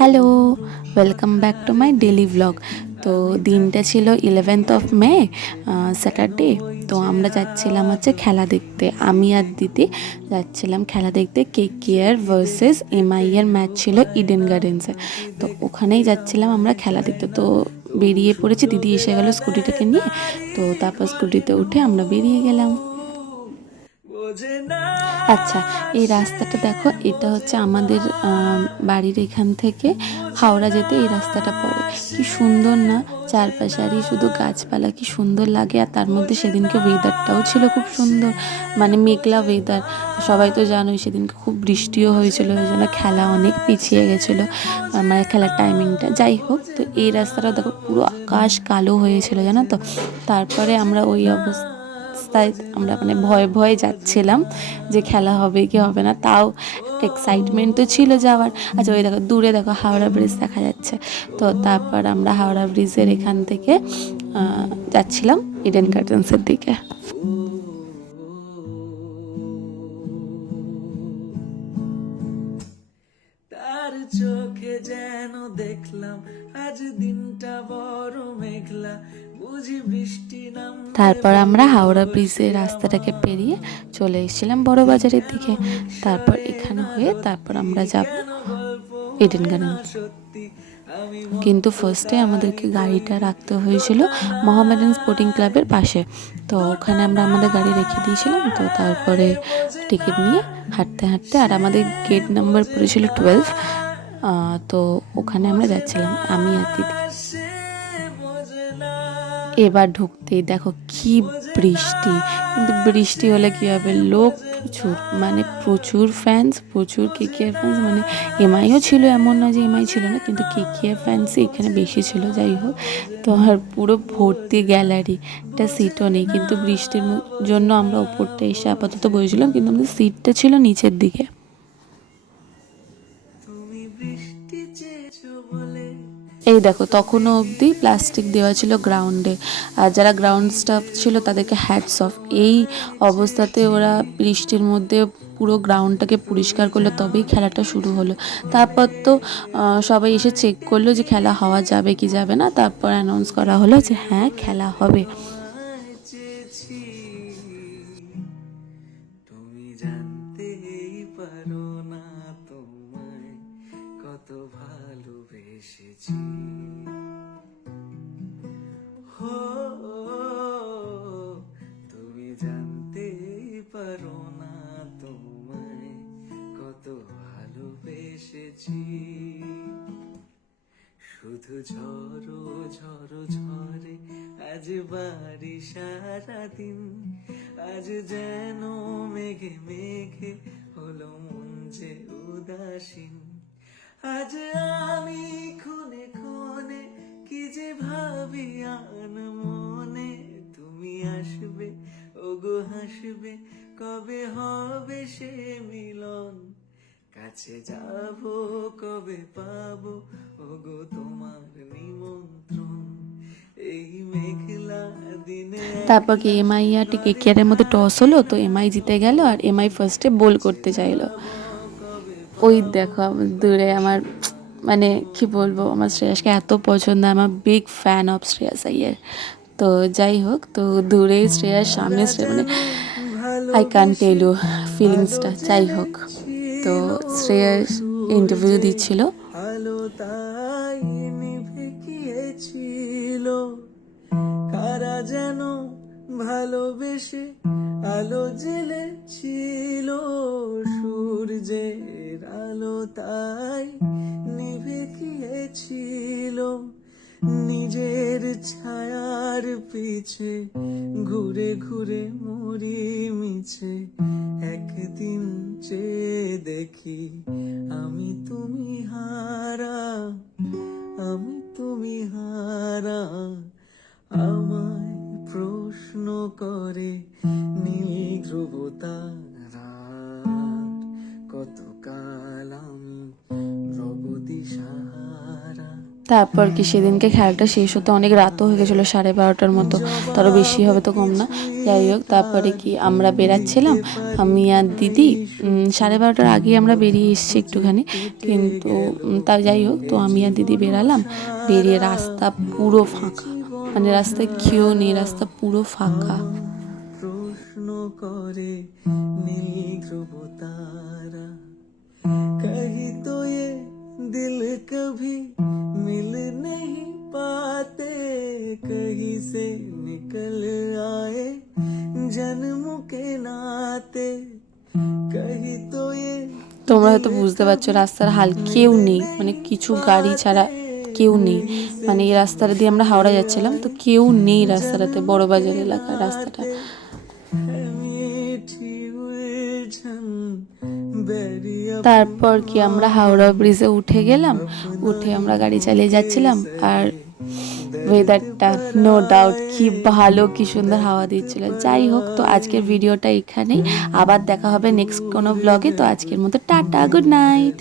Hello, welcome back to my daily blog. তো দিনটা ছিল 11th মে, স্যাটারডে। তো আমরা যাচ্ছিলাম হচ্ছে খেলা দেখতে, আমি আর দিদি যাচ্ছিলাম খেলা দেখতে। KKR ভার্সেস MI এর ম্যাচ ছিল ইডেন গার্ডেন্সে। তো ওখানেই যাচ্ছিলাম আমরা খেলা দেখতে। তো বেরিয়ে পড়েছি, দিদি এসে গেল স্কুটিটাকে নিয়ে। তো তারপর স্কুটিতে উঠে আমরা বেরিয়ে গেলাম। আচ্ছা, এই রাস্তাটা দেখো, এটা হচ্ছে আমাদের বাড়ির এখান থেকে হাওড়া যেতে এই রাস্তাটা পড়ে। কি সুন্দর না, চারপাশে আর এই শুধু গাছপালা, কি সুন্দর লাগে। আর তার মধ্যে সেদিনকে ওয়েদারটাও ছিল খুব সুন্দর, মানে মেঘলা ওয়েদার। সবাই তো জানোই সেদিনকে খুব বৃষ্টিও হয়েছিল, ওই জন্য খেলা অনেক পিছিয়ে গেছিলো, মানে খেলার টাইমিংটা। যাই হোক, তো এই রাস্তাটা দেখো পুরো আকাশ কালো হয়েছিল, জানো তো। তারপরে আমরা ওই অবস্থায় আমরা মানে ভয়ে ভয়ে যাচ্ছিলাম যে খেলা হবে কি হবে না, তাও একটা এক্সাইটমেন্ট তো ছিল যাওয়ার। আচ্ছা, ওই দেখো দূরে দেখো হাওড়া ব্রিজ দেখা যাচ্ছে। তো তারপর আমরা হাওড়া ব্রিজের এখান থেকে যাচ্ছিলাম ইডেন গার্ডেন্সের দিকে। তার চোখে যেন দেখলাম আজ দিনটা বড় মেঘলা, বুঝি বৃষ্টি নামবে। তারপর আমরা হাওড়া ব্রিজের রাস্তাটাকে পেরিয়ে চলে এসেছিলাম বড় বাজারের দিকে। তারপর এখানে হয়ে তারপর আমরা যাব ইডেন গার্ডেন। সত্যি আমি কিন্তু ফার্স্টে আমাদেরকে গাড়িটা রাখতে হয়েছিল মোহামেডান স্পোর্টিং ক্লাবের পাশে। তো ওখানে আমরা আমাদের গাড়ি রেখে দিয়েছিলাম। তো তারপরে টিকিট নিয়ে হাঁটতে হাঁটতে, আর আমাদের গেট নাম্বার পড়েছিল 12। তো ওখানে আমরা যাচ্ছিলাম আমি আর দিদি। এবার ঢুকতেই দেখো কি বৃষ্টি। কিন্তু বৃষ্টি হলে কী হবে, লোক প্রচুর, মানে প্রচুর ফ্যান্স, প্রচুর KKR ফ্যান্স। মানে MIও ছিল, এমন না যে MI ছিল না, কিন্তু KKR ফ্যান্সই এখানে বেশি ছিল। যাই হোক, তো আর পুরো ভর্তি গ্যালারি, একটা সিটও নেই। কিন্তু বৃষ্টির জন্য আমরা ওপরটা এসে আপাতত বসেছিলাম, কিন্তু আমাদের সিটটা ছিল নিচের দিকে। তুমি বৃষ্টি চেয়েছো বলে এই দেখো, তখনও অবধি প্লাস্টিক দেওয়া ছিল গ্রাউন্ডে, আর যারা গ্রাউন্ড স্টাফ ছিল তাদেরকে হ্যাটস অফ। এই অবস্থাতে ওরা বৃষ্টির মধ্যে পুরো গ্রাউন্ডটাকে পরিষ্কার করলো, তবেই খেলাটা শুরু হলো। তারপর তো সবাই এসে চেক করলো যে খেলা হওয়া যাবে কি যাবে না। তারপর অ্যানাউন্স করা হলো যে হ্যাঁ, খেলা হবে। তোমায় চেয়েছি, তুমি জানতেই পারো না তোমায় কত ভালোবেসেছি। হো, তুমি জানতেই পারো না তোমায় কত ভালোবেসেছি। শুধু ঝড়ো ঝড়ো ঝরে আজ বাড়ি সারাদিন, আজ যেন মেঘে মেঘে হলো মন যে উদাসীন। আজ আমি খুনে খুনে কি যে ভাবি আন মনে, তুমি আসবে ওগো হাসবে, কবে হবে সে মিলন, কাছে যাব কবে পাবো ওগো তোমার নিমন্ত্রণ, এই মেঘলা দিনে। তারপর কি MI আর KKR এর মধ্যে টস হলো, তো MI জিতে গেল, আর MI ফার্স্টে বোল করতে চাইলো। ওই দেখো দূরে আমার, মানে কি বলবো, আমার শ্রেয়াসকে এত পছন্দ, আমার big fan of Shreyas Iyer. তো যাই হোক, তো দূরে শ্রেয়াস, সামনে শ্রেয়া, মানে আই কান্ট টেল ইউ ফিলিংসটা। যাই হোক, তো ভালোবেসেছিল শ্রেয়াস ইন্টারভিউ সূর্যে, দিচ্ছিল। আলো তাই নিভে গিয়েছিল, কারা যেন ভালোবেসে আলো জ্বেলেছিল, সূর্যের আলো তাই নিভে গিয়েছিল, নিজের ছায়ার পিছে ঘুরে ঘুরে মরি মিছে, একদিন চেয়ে দেখি আমি তুমি হারা, আমি তুমি হারা, আমায় প্রশ্ন করে নীল ধ্রুব তারার, কতকাল আমি রব দিশাহারা। তারপর কি সেদিনকে খেলাটা শেষ হতে অনেক রাতও হয়ে গেছিলো, 12:30টার মতো, তারও বেশি হবে তো কম না। যাই হোক, তারপরে কি আমরা বেরাচ্ছিলাম, আমি আর দিদি 12:30টার আগে আমরা বেরিয়ে এসেছি একটুখানি, কিন্তু তা যাই হোক, তো আমি আর দিদি বেরালাম, বেরিয়ে রাস্তা পুরো ফাঁকা, মানে রাস্তায় কেউ নেই, রাস্তা পুরো ফাঁকা। প্রশ্ন করে নীল ধ্রুব তারা, कहीं तो ये दिल कभी मिल नहीं पाते, कहीं से निकल आए जन्म के नाते, कहीं तो ये তোমরা হয়তো বুঝতে পারছো রাস্তার হাল, কেউ নেই, মানে কিছু গাড়ি ছাড়া কেউ নেই। মানে এই রাস্তাটা দিয়ে আমরা হাওড়া যাচ্ছিলাম, তো কেউ নেই রাস্তাটাতে, বড় বাজার এলাকার রাস্তাটা। है मीठी उलझन बैरिया। তারপর কি আমরা হাওড়া ব্রিজে উঠে গেলাম, উঠে আমরা গাড়ি চালিয়ে যাচ্ছিলাম, আর ওয়েদারটা নো ডাউট কি ভালো, কি সুন্দর হাওয়া দিচ্ছিল। যাই হোক, তো আজকের ভিডিওটা এখানেই, আবার দেখা হবে নেক্সট কোনো ব্লগে। তো আজকের মতো টাটা, গুড নাইট।